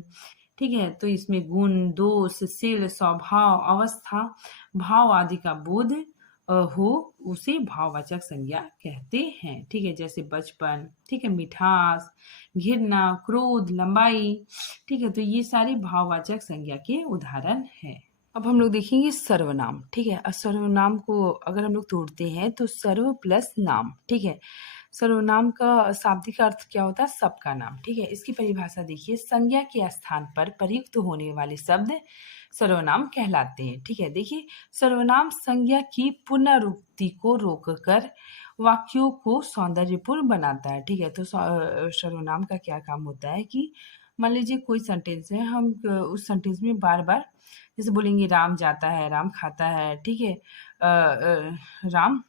ठीक है, तो इसमें गुण, दोष, शील, स्वभाव, अवस्था, भाव आदि का बोध हो उसे भाववाचक संज्ञा कहते हैं। ठीक है, जैसे बचपन, ठीक है, मिठास, घृणा, क्रोध, लंबाई। ठीक है, तो ये सारी भाववाचक संज्ञा के उदाहरण है। अब हम लोग देखेंगे सर्वनाम। ठीक है, सर्वनाम को अगर हम लोग तोड़ते हैं तो सर्व प्लस नाम। ठीक है, सर्वनाम का शाब्दिक अर्थ क्या होता है? सबका नाम। ठीक है, इसकी परिभाषा देखिए। संज्ञा के स्थान पर प्रयुक्त होने वाले शब्द सर्वनाम कहलाते हैं। ठीक है, देखिए सर्वनाम संज्ञा की पुनरुक्ति को रोककर वाक्यों को सौंदर्यपूर्ण बनाता है। ठीक है, तो सर्वनाम का क्या काम होता है कि मान लीजिए कोई सेंटेंस है, हम उस सेंटेंस में बार बार जैसे बोलेंगे राम जाता है, राम खाता है, ठीक है, राम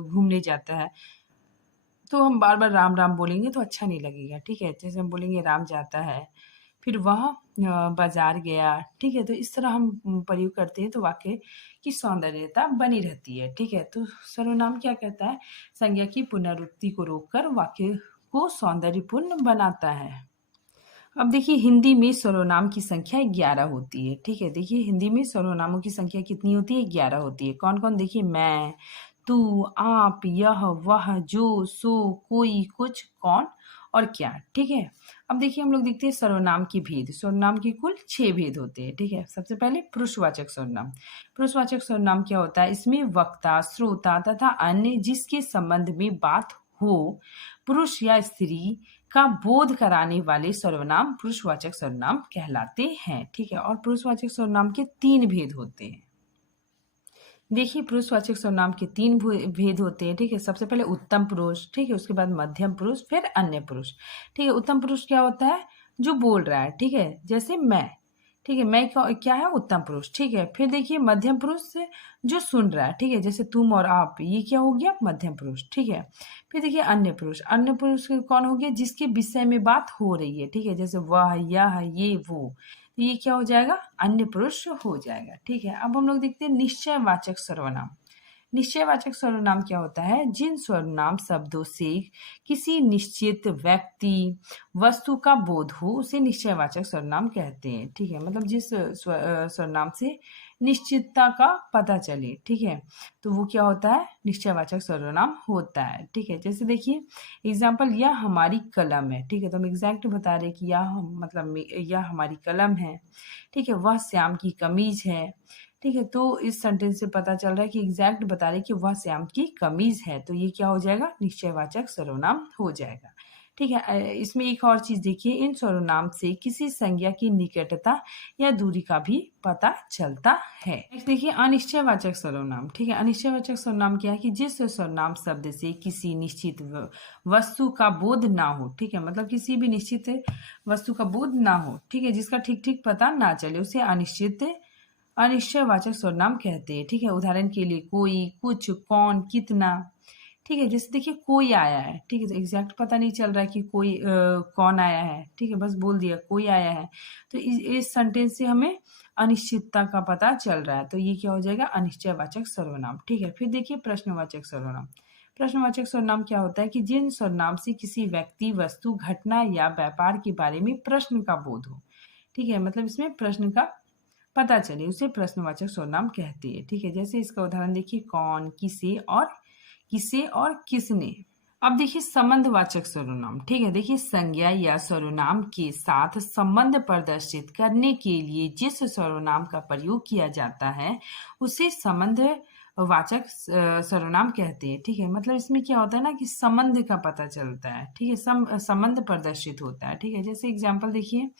घूमने जाता है, तो हम बार बार राम राम बोलेंगे तो अच्छा नहीं लगेगा। ठीक है, जैसे हम बोलेंगे राम जाता है, फिर वह बाजार गया। ठीक है, तो इस तरह हम प्रयोग करते हैं तो वाक्य की सौंदर्यता बनी रहती है। ठीक है, तो सर्वनाम क्या कहता है? संज्ञा की पुनरुक्ति को रोककर वाक्य को सौंदर्यपूर्ण बनाता है। अब देखिए हिंदी में सर्वनाम की संख्या 11 होती है। ठीक है, देखिए हिंदी में सर्वनामों की संख्या कितनी होती है? 11 होती है। कौन कौन? देखिए मैं, तू, आप, यह, वह, जो, सो, कोई, कुछ, कौन और क्या। ठीक है, अब देखिए हम लोग देखते हैं सर्वनाम की भेद। सर्वनाम के कुल 6 भेद होते हैं। ठीक है, सबसे पहले पुरुषवाचक सर्वनाम। पुरुषवाचक सर्वनाम क्या होता है? इसमें वक्ता, श्रोता तथा अन्य जिसके संबंध में बात हो, पुरुष या स्त्री का बोध कराने वाले सर्वनाम पुरुषवाचक सर्वनाम कहलाते हैं। ठीक है, और पुरुषवाचक सर्वनाम के 3 भेद होते हैं। देखिए पुरुषवाचक सर्वनाम के 3 भेद होते हैं। ठीक है, सबसे पहले उत्तम पुरुष, ठीक है, उसके बाद मध्यम पुरुष, फिर अन्य पुरुष। ठीक है, उत्तम पुरुष क्या होता है? जो बोल रहा है। ठीक है, जैसे मैं, ठीक है, मैं क्या है उत्तम पुरुष, ठीक है। फिर देखिए मध्यम पुरुष जो सुन रहा है, ठीक है, जैसे तुम और आप, ये क्या हो गया मध्यम पुरुष, ठीक है। फिर देखिए अन्य पुरुष कौन हो गया, जिसके विषय में बात हो रही है, ठीक है, जैसे वह, यह, ये, वो, तो ये क्या हो जाएगा अन्य पुरुष हो जाएगा, ठीक है। अब हम लोग देखते हैं निश्चयवाचक सर्वनाम। निश्चयवाचक सर्वनाम क्या होता है, जिन सर्वनाम शब्दों से किसी निश्चित व्यक्ति वस्तु का बोध हो उसे निश्चयवाचक सर्वनाम कहते हैं, ठीक है। मतलब जिस सर्वनाम से निश्चितता का पता चले, ठीक है, तो वो क्या होता है निश्चयवाचक सर्वनाम होता है, ठीक है। जैसे देखिए एग्जाम्पल, यह हमारी कलम है, ठीक है, तो हम एग्जैक्ट बता रहे हैं कि यह हमारी कलम है, ठीक है। वह श्याम की कमीज है, ठीक है, तो इस सेंटेंस से पता चल रहा है कि एग्जैक्ट बता रहे हैं कि वह श्याम की कमीज है, तो ये क्या हो जाएगा निश्चयवाचक सर्वनाम हो जाएगा, ठीक है। इसमें एक और चीज देखिए, इन सर्वनाम से किसी संज्ञा की निकटता या दूरी का भी पता चलता है। नेक्स्ट देखिए अनिश्चयवाचक सर्वनाम, ठीक है। अनिश्चयवाचक सर्वनाम क्या है कि जिस सर्वनाम शब्द से किसी निश्चित वस्तु का बोध ना हो, ठीक है, मतलब किसी भी निश्चित वस्तु का बोध ना हो, ठीक है, जिसका ठीक ठीक पता ना चले, उसे अनिश्चयवाचक सर्वनाम कहते हैं, ठीक है। उदाहरण के लिए कोई, कुछ, कौन, कितना, ठीक है। जैसे देखिए कोई आया है, ठीक है, तो एग्जैक्ट पता नहीं चल रहा है कि कोई कौन आया है, ठीक है, बस बोल दिया कोई आया है, तो इस सेंटेंस से हमें अनिश्चितता का पता चल रहा है, तो ये क्या हो जाएगा अनिश्चयवाचक सर्वनाम, ठीक है। फिर देखिए प्रश्नवाचक सर्वनाम। प्रश्नवाचक सर्वनाम क्या होता है कि जिन सर्वनाम से किसी व्यक्ति, वस्तु, घटना या व्यापार के बारे में प्रश्न का बोध हो, ठीक है, मतलब इसमें प्रश्न का पता चले, उसे प्रश्नवाचक सर्वनाम कहते हैं, ठीक है। जैसे इसका उदाहरण देखिए कौन, किसे और किसने। अब देखिए संबंधवाचक सर्वनाम, ठीक है। देखिए संज्ञा या सर्वनाम के साथ संबंध प्रदर्शित करने के लिए जिस सर्वनाम का प्रयोग किया जाता है उसे संबंधवाचक सर्वनाम कहते हैं, ठीक है। मतलब इसमें क्या होता है ना कि संबंध का पता चलता है, ठीक है, संबंध प्रदर्शित होता है, ठीक है। जैसे एग्जाम्पल देखिए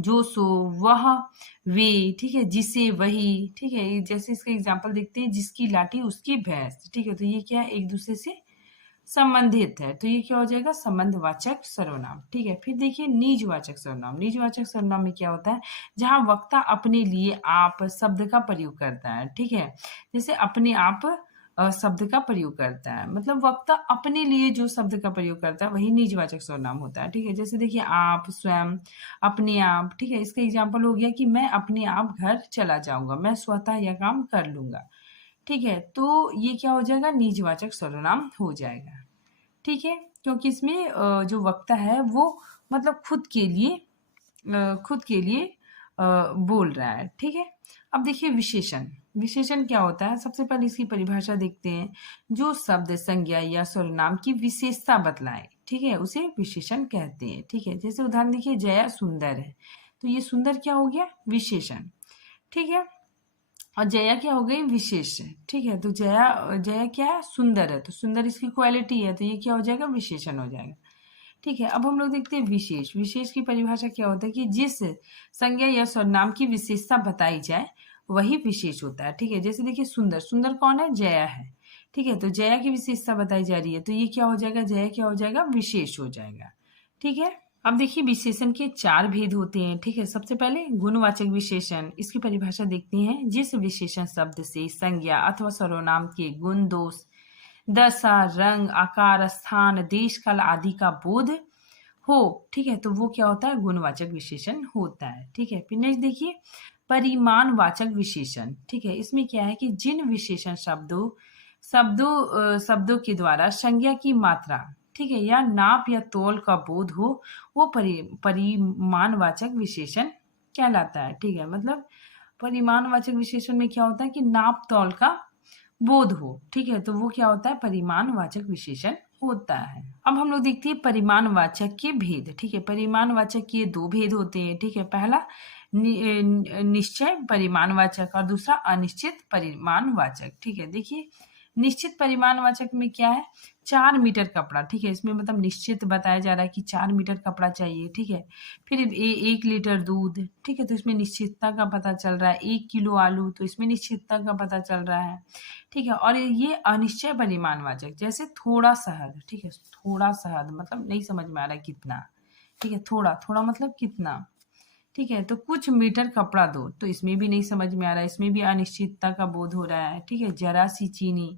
जो, सो, वह, वे, ठीक है, जिसे, वही, ठीक है। जैसे इसका एग्जाम्पल देखते हैं जिसकी लाठी उसकी भैंस, ठीक है, तो ये क्या है एक दूसरे से संबंधित है, तो ये क्या हो जाएगा संबंधवाचक सर्वनाम, ठीक है। फिर देखिए निजवाचक सर्वनाम। निजवाचक सर्वनाम में क्या होता है, जहां वक्ता अपने लिए आप शब्द का प्रयोग करता है, ठीक है, जैसे अपने आप शब्द का प्रयोग करता है, मतलब वक्ता अपने लिए जो शब्द का प्रयोग करता है वही निजवाचक सर्वनाम होता है, ठीक है। जैसे देखिए आप, स्वयं, अपने आप, ठीक है। इसका एग्जाम्पल हो गया कि मैं अपने आप घर चला जाऊंगा, मैं स्वतः यह काम कर लूंगा, ठीक है, तो ये क्या हो जाएगा निजवाचक सर्वनाम हो जाएगा, ठीक है, क्योंकि इसमें जो वक्ता है वो मतलब खुद के लिए बोल रहा है, ठीक है। अब देखिए विशेषण। विशेषण क्या होता है, सबसे पहले इसकी परिभाषा देखते हैं, जो शब्द, संज्ञा या सर्वनाम की विशेषता बतलाए, ठीक है, उसे विशेषण कहते हैं, ठीक है। जैसे उदाहरण देखिए जया सुंदर है, तो ये सुंदर क्या हो गया विशेषण, ठीक है, और जया क्या हो गई विशेष, ठीक है। तो जया जया क्या है सुंदर है, तो सुंदर इसकी क्वालिटी है, तो ये क्या हो जाएगा विशेषण हो जाएगा, ठीक है। अब हम लोग देखते हैं विशेष। विशेष की परिभाषा क्या होता है कि जिस संज्ञा या सर्वनाम की विशेषता बताई जाए वही विशेष होता है, ठीक है। जैसे देखिए सुंदर, सुंदर कौन है जया है, ठीक है, तो जया की विशेषता बताई जा रही है, तो ये क्या हो जाएगा जया क्या हो जाएगा विशेष हो जाएगा, ठीक है। अब देखिए विशेषण के 4 भेद होते हैं, ठीक है। सबसे पहले गुणवाचक विशेषण, इसकी परिभाषा देखते हैं, जिस विशेषण शब्द से संज्ञा अथवा सर्वनाम के गुण, दोष, दशा, रंग, आकार, स्थान, देश, काल आदि का बोध हो, ठीक है, तो वो क्या होता है गुणवाचक विशेषण होता है, ठीक है। फिर नेक्स्ट देखिए परिमाणवाचक विशेषण, ठीक है। इसमें क्या है कि जिन विशेषण शब्दों के द्वारा संज्ञा की मात्रा, ठीक है, या नाप या तौल का बोध हो वो परिमाणवाचक विशेषण कहलाता है, ठीक है। मतलब परिमाणवाचक विशेषण में क्या होता है कि नाप तौल का बोध हो, ठीक है, तो वो क्या होता है परिमाणवाचक विशेषण होता है। अब हम लोग देखते हैं परिमाणवाचक के भेद, ठीक है। परिमाणवाचक के 2 भेद होते हैं, ठीक है। पहला निश्चय परिमाणवाचक और दूसरा अनिश्चित परिमाणवाचक, ठीक है। देखिए निश्चित परिमाणवाचक में क्या है 4 मीटर कपड़ा, ठीक है, इसमें मतलब निश्चित बताया जा रहा है कि 4 मीटर कपड़ा चाहिए, ठीक है। फिर 1 लीटर दूध, ठीक है, तो इसमें निश्चितता का पता चल रहा है। 1 किलो आलू, तो इसमें निश्चितता का पता चल रहा है, ठीक है। और ये अनिश्चय परिमाणवाचक, जैसे थोड़ा शहद, ठीक है, थोड़ा शहद मतलब नहीं समझ में आ रहा है कितना, ठीक है, थोड़ा थोड़ा मतलब कितना, ठीक है, तो कुछ मीटर कपड़ा दो, तो इसमें भी नहीं समझ में आ रहा है, इसमें भी अनिश्चितता का बोध हो रहा है। ठीक है, जरा सी चीनी,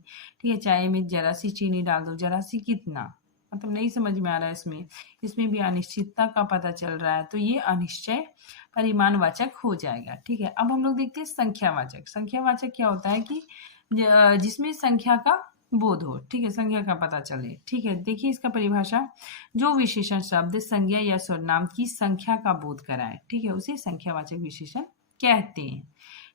ठीक है, चाय में जरा सी चीनी डाल दो, जरा सी कितना, मतलब नहीं समझ में आ रहा है इसमें। इसमें भी अनिश्चितता का पता चल रहा है, तो ये अनिश्चय परिमाणवाचक हो जाएगा। ठीक है, अब हम लोग देखते हैं संख्यावाचक। संख्यावाचक क्या होता है कि जिसमें संख्या का बोध हो, ठीक है, संख्या का पता चले। ठीक है, देखिए इसका परिभाषा, जो विशेषण शब्द संज्ञा या सर्वनाम की संख्या का बोध कराए, ठीक है, उसे संख्यावाचक विशेषण कहते हैं।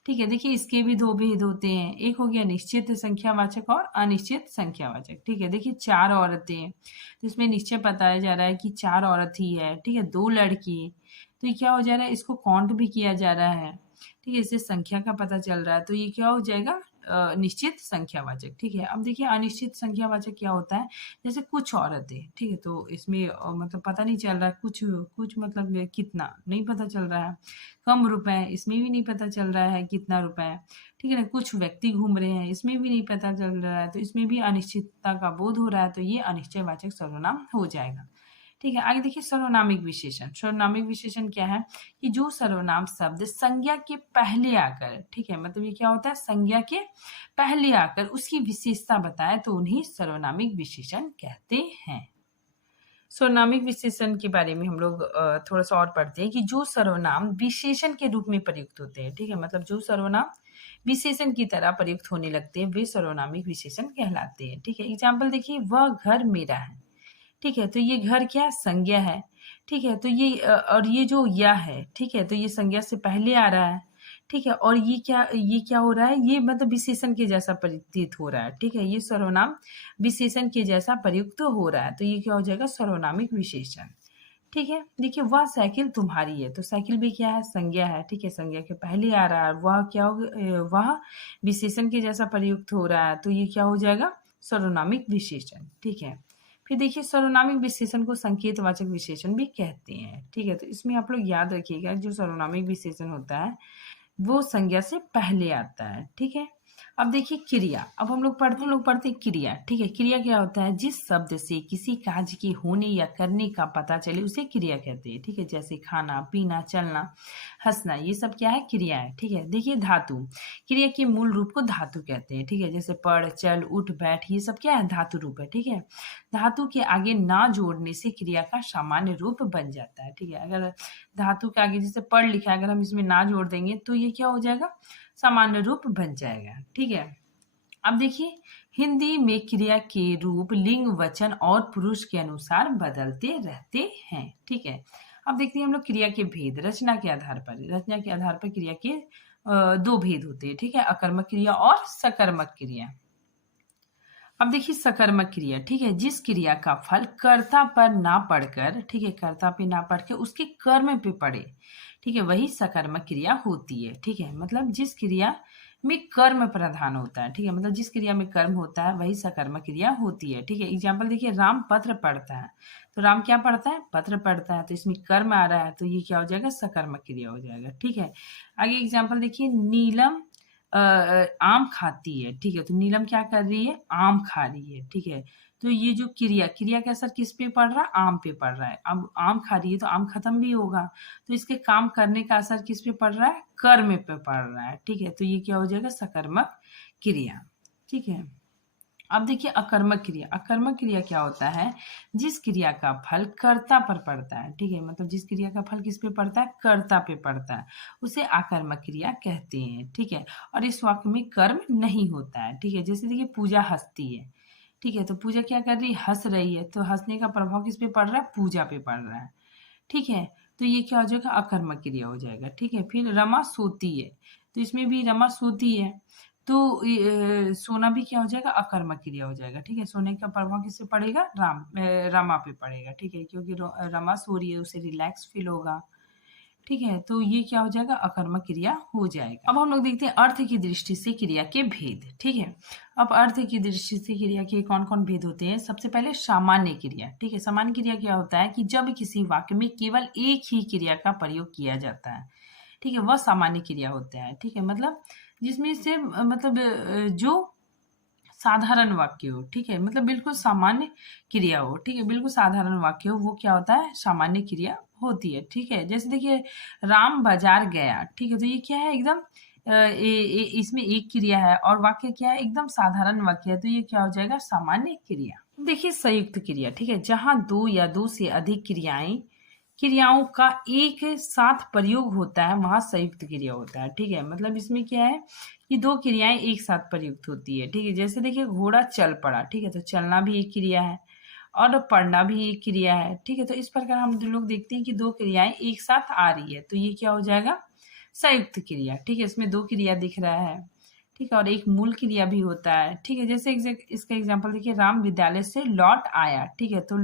ठीक है, देखिए इसके भी दो भेद होते हैं, एक हो गया निश्चित संख्यावाचक और अनिश्चित संख्यावाचक। ठीक है, देखिए 4 औरतें, तो इसमें निश्चय बताया जा रहा है कि 4 औरत ही है। ठीक है, 2 लड़की, तो ये क्या हो जा रहा है, इसको काउंट भी किया जा रहा है। ठीक है, इससे संख्या का पता चल रहा है, तो ये क्या हो जाएगा, निश्चित संख्यावाचक। ठीक है, अब देखिए अनिश्चित संख्यावाचक क्या होता है, जैसे कुछ औरतें, ठीक है, तो इसमें मतलब पता नहीं चल रहा है, कुछ कुछ मतलब कितना नहीं पता चल रहा है। कम रुपए, इसमें भी नहीं पता चल रहा है कितना रुपए। ठीक है ना, कुछ व्यक्ति घूम रहे हैं, इसमें भी नहीं पता चल रहा है, तो इसमें भी अनिश्चितता का बोध हो रहा है, तो ये अनिश्चयवाचक सर्वनाम हो जाएगा। ठीक है, आगे देखिए सर्वनामिक विशेषण। सर्वनामिक विशेषण क्या है कि जो सर्वनाम शब्द संज्ञा के पहले आकर, ठीक है, मतलब ये क्या होता है, संज्ञा के पहले आकर उसकी विशेषता बताए, तो उन्हें सर्वनामिक विशेषण कहते हैं। सर्वनामिक विशेषण के बारे में हम लोग थोड़ा सा और पढ़ते हैं कि जो सर्वनाम विशेषण के रूप में प्रयुक्त होते हैं, ठीक है, मतलब जो सर्वनाम विशेषण की तरह प्रयुक्त होने लगते हैं, वे सर्वनामिक विशेषण कहलाते हैं। ठीक है, एग्जाम्पल देखिए, वह घर मेरा है। ठीक है, तो ये घर क्या संज्ञा है। ठीक है, तो ये और ये जो या है, ठीक है, तो ये संज्ञा से पहले आ रहा है। ठीक है, और ये क्या हो रहा है, ये मतलब विशेषण के जैसा प्रतीत हो रहा है। ठीक है, ये सर्वनाम विशेषण के जैसा प्रयुक्त हो रहा है, तो ये क्या हो जाएगा, सर्वनामिक विशेषण। ठीक है, देखिए वह साइकिल तुम्हारी है, तो साइकिल भी क्या है, संज्ञा है। ठीक है, संज्ञा के पहले आ रहा है, वह क्या हो, वह विशेषण के जैसा प्रयुक्त हो रहा है, तो ये क्या हो जाएगा, सर्वनामिक विशेषण। ठीक है, फिर देखिए सर्वनामिक विशेषण को संकेतवाचक विशेषण भी कहते हैं। ठीक है, तो इसमें आप लोग याद रखिएगा, जो सर्वनामिक विशेषण होता है वो संज्ञा से पहले आता है। ठीक है, अब देखिए क्रिया, अब हम लोग पढ़ते हैं क्रिया। ठीक है, क्रिया क्या होता है, जिस शब्द से किसी कार्य के होने या करने का पता चले उसे क्रिया कहते हैं। ठीक है, जैसे खाना पीना, चलना, हंसना, ये सब क्या है, क्रिया है। ठीक है, देखिए धातु, क्रिया के मूल रूप को धातु कहते हैं। ठीक है, जैसे पढ़, चल, उठ, बैठ, ये सब क्या है, धातु रूप है। ठीक है, धातु के आगे ना जोड़ने से क्रिया का सामान्य रूप बन जाता है। ठीक है, अगर धातु के आगे जैसे पढ़ लिखा है, अगर हम इसमें ना जोड़ देंगे तो ये क्या हो जाएगा, सामान्य रूप बन जाएगा। ठीक है, अब देखिए हिंदी में क्रिया के रूप लिंग, वचन और पुरुष के अनुसार बदलते रहते हैं। ठीक है, अब देखते हैं हम लोग क्रिया के भेद। रचना के आधार पर क्रिया के दो भेद होते हैं। ठीक है, अकर्मक क्रिया और सकर्मक क्रिया। अब देखिए सकर्मक क्रिया, ठीक है, जिस क्रिया का फल कर्ता पर ना पड़कर, ठीक है, कर्ता पे ना पढ़ के उसके कर्म पे पड़े, ठीक है, वही सकर्मक क्रिया होती है। ठीक है, मतलब जिस क्रिया में कर्म प्रधान होता है, ठीक है, मतलब जिस क्रिया में कर्म होता है वही सकर्मक क्रिया होती है। ठीक है, एग्जाम्पल देखिए, राम पत्र पढ़ता है, तो राम क्या पढ़ता है, पत्र पढ़ता है, तो इसमें कर्म आ रहा है, तो ये क्या हो जाएगा, सकर्मक क्रिया हो जाएगा। ठीक है, आगे एग्जाम्पल देखिए, नीलम आम खाती है। ठीक है, तो नीलम क्या कर रही है, आम खा रही है। ठीक है, तो ये जो क्रिया का असर किस पे पड़ रहा है, आम पे पड़ रहा है। अब आम खा रही है तो आम खत्म भी होगा, तो इसके काम करने का असर किस पे पड़ रहा है, कर्म पे पड़ रहा है। ठीक है, तो ये क्या हो जाएगा, सकर्मक क्रिया। ठीक है, अब देखिए अकर्मक क्रिया। अकर्मक क्रिया क्या होता है, जिस क्रिया का फल कर्ता पर पड़ता है। ठीक है, मतलब जिस क्रिया का फल किस पे पड़ता है, कर्ता पे पड़ता है, उसे आकर्मक क्रिया कहते हैं। ठीक है, और इस वाक्य में कर्म नहीं होता है। ठीक है, जैसे देखिए पूजा हंसती है। ठीक है, तो पूजा क्या कर रही है, हंस रही है, तो हंसने का प्रभाव किस पे पड़ रहा है, पूजा पे पड़ रहा है। ठीक है, तो ये क्या हो जाएगा, अकर्मक क्रिया हो जाएगा। ठीक है, फिर रमा सोती है, तो इसमें भी रमा सोती है, तो सोना भी क्या हो जाएगा, अकर्मक क्रिया हो जाएगा। ठीक है, सोने का प्रभाव किससे पड़ेगा, रमा पे पड़ेगा। ठीक है, क्योंकि रमा सो रही है, उसे रिलैक्स फील होगा। ठीक है, तो ये क्या हो जाएगा, अकर्मक क्रिया हो जाएगा। अब हम लोग देखते हैं अर्थ की दृष्टि से क्रिया के भेद। ठीक है, अब अर्थ की दृष्टि से क्रिया के कौन कौन भेद होते हैं। सबसे पहले सामान्य क्रिया। ठीक है, सामान्य क्रिया क्या होता है कि जब किसी वाक्य में केवल एक ही क्रिया का प्रयोग किया जाता है, ठीक है, वह सामान्य क्रिया होता है। ठीक है, मतलब जिसमें से मतलब जो साधारण वाक्य हो। ठीक है, मतलब बिल्कुल सामान्य क्रिया हो। ठीक है, बिल्कुल साधारण वाक्य हो, वो क्या होता है, सामान्य क्रिया होती है, ठीक है। जैसे देखिए राम बाजार गया, ठीक है, तो ये क्या है एकदम इसमें एक क्रिया है और वाक्य क्या है एकदम साधारण वाक्य है, तो ये क्या हो जाएगा सामान्य क्रिया। देखिए संयुक्त क्रिया, ठीक है, जहां दो या दो से अधिक क्रियाओं का एक साथ प्रयोग होता है वहां संयुक्त क्रिया होता है, ठीक है। मतलब इसमें क्या है कि दो क्रियाएं एक साथ प्रयुक्त होती है, ठीक है। जैसे देखिए घोड़ा चल पड़ा, ठीक है, तो चलना भी एक क्रिया है और पढ़ना भी एक क्रिया है, ठीक है। तो इस प्रकार हम लोग देखते हैं कि दो क्रियाएं एक साथ आ रही है, तो ये क्या हो जाएगा संयुक्त क्रिया, ठीक है। इसमें दो क्रिया दिख रहा है, ठीक है, और एक मूल क्रिया भी होता है, ठीक है। जैसे इसका एग्जांपल देखिए राम विद्यालय से लौट आया, ठीक है, तो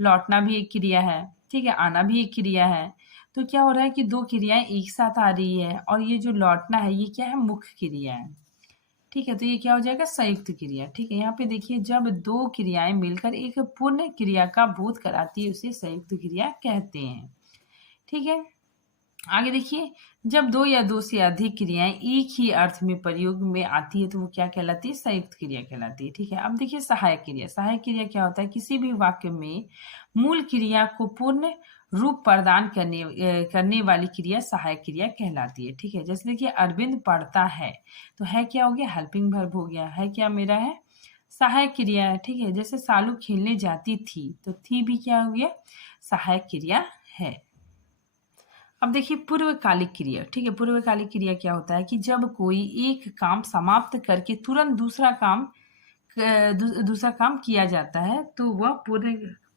लौटना भी एक क्रिया है, ठीक है, आना भी एक क्रिया है। तो क्या हो रहा है कि दो क्रियाएं एक साथ आ रही है और ये जो लौटना है ये क्या है मुख्य क्रिया है, ठीक है। तो ये क्या हो जाएगा संयुक्त क्रिया, ठीक है। यहाँ पे देखिए जब दो क्रियाएं मिलकर एक पूर्ण क्रिया का बोध कराती है उसे संयुक्त क्रिया कहते हैं, ठीक है। आगे देखिए जब दो या दो से अधिक क्रियाएं एक ही अर्थ में प्रयोग में आती है तो वो क्या कहलाती है संयुक्त क्रिया कहलाती है, ठीक है। अब देखिए सहायक क्रिया, सहायक क्रिया क्या होता है किसी भी वाक्य में मूल क्रिया को पूर्ण रूप प्रदान करने वाली क्रिया सहायक क्रिया कहलाती है, ठीक है। जैसे देखिए अरविंद पढ़ता है, तो है क्या हो गया हेल्पिंग वर्ब हो गया, है क्या मेरा है सहायक क्रिया है, ठीक है। जैसे सालू खेलने जाती थी, तो थी भी क्या हो गया सहायक क्रिया है। अब देखिए पूर्वकालिक क्रिया, ठीक है। पूर्वकालिक क्रिया क्या होता है कि जब कोई एक काम समाप्त करके तुरंत दूसरा काम किया जाता है तो वह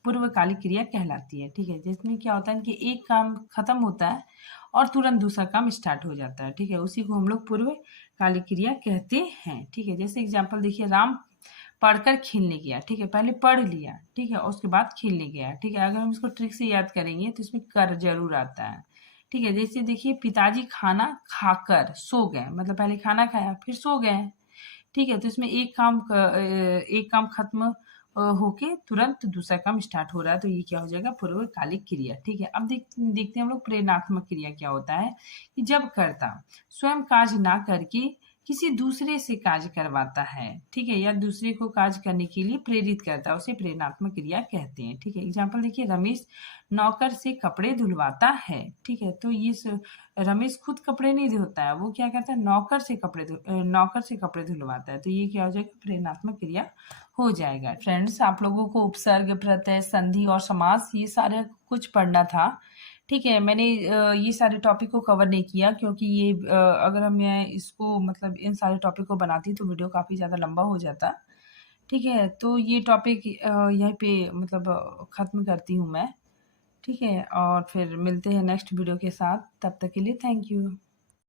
पूर्वकालिक क्रिया कहलाती है, ठीक है। जिसमें क्या होता है कि एक काम खत्म होता है और तुरंत दूसरा काम स्टार्ट हो जाता है, ठीक है, उसी को हम लोग पूर्वकालिक क्रिया कहते हैं, ठीक है। जैसे एग्जाम्पल देखिए राम पढ़कर खेलने गया, ठीक है, पहले पढ़ लिया, ठीक है, और उसके बाद खेलने गया, ठीक है। अगर हम इसको ट्रिक से याद करेंगे तो इसमें कर जरूर आता है, ठीक है। जैसे देखिए पिताजी खाना खाकर सो गए, मतलब पहले खाना खाया फिर सो गए, ठीक है। तो इसमें एक काम खत्म होके तुरंत दूसरा काम स्टार्ट हो रहा है, तो ये क्या हो जाएगा पूर्वकालिक क्रिया, ठीक है। अब देखते हैं हम लोग प्रेरणात्मक क्रिया क्या होता है कि जब कर्ता स्वयं कार्य ना करके किसी दूसरे से कार्य करवाता है, ठीक है, या दूसरे को कार्य करने के लिए प्रेरित करता है उसे प्रेरणात्मक क्रिया कहते हैं, ठीक है। एग्जाम्पल देखिए रमेश नौकर से कपड़े धुलवाता है, ठीक है। तो रमेश खुद कपड़े नहीं धोता है, वो क्या करता है नौकर से कपड़े धुलवाता है, तो ये क्या हो जाएगा प्रेरणात्मक क्रिया हो जाएगा। फ्रेंड्स आप लोगों को उपसर्ग प्रत्यय संधि और समास ये सारे कुछ पढ़ना था, ठीक है। मैंने ये सारे टॉपिक को कवर नहीं किया क्योंकि ये अगर मैं इसको मतलब इन सारे टॉपिक को बनाती तो वीडियो काफ़ी ज़्यादा लंबा हो जाता, ठीक है। तो ये टॉपिक यहीं पे मतलब ख़त्म करती हूँ मैं, ठीक है। और फिर मिलते हैं नेक्स्ट वीडियो के साथ, तब तक के लिए थैंक यू।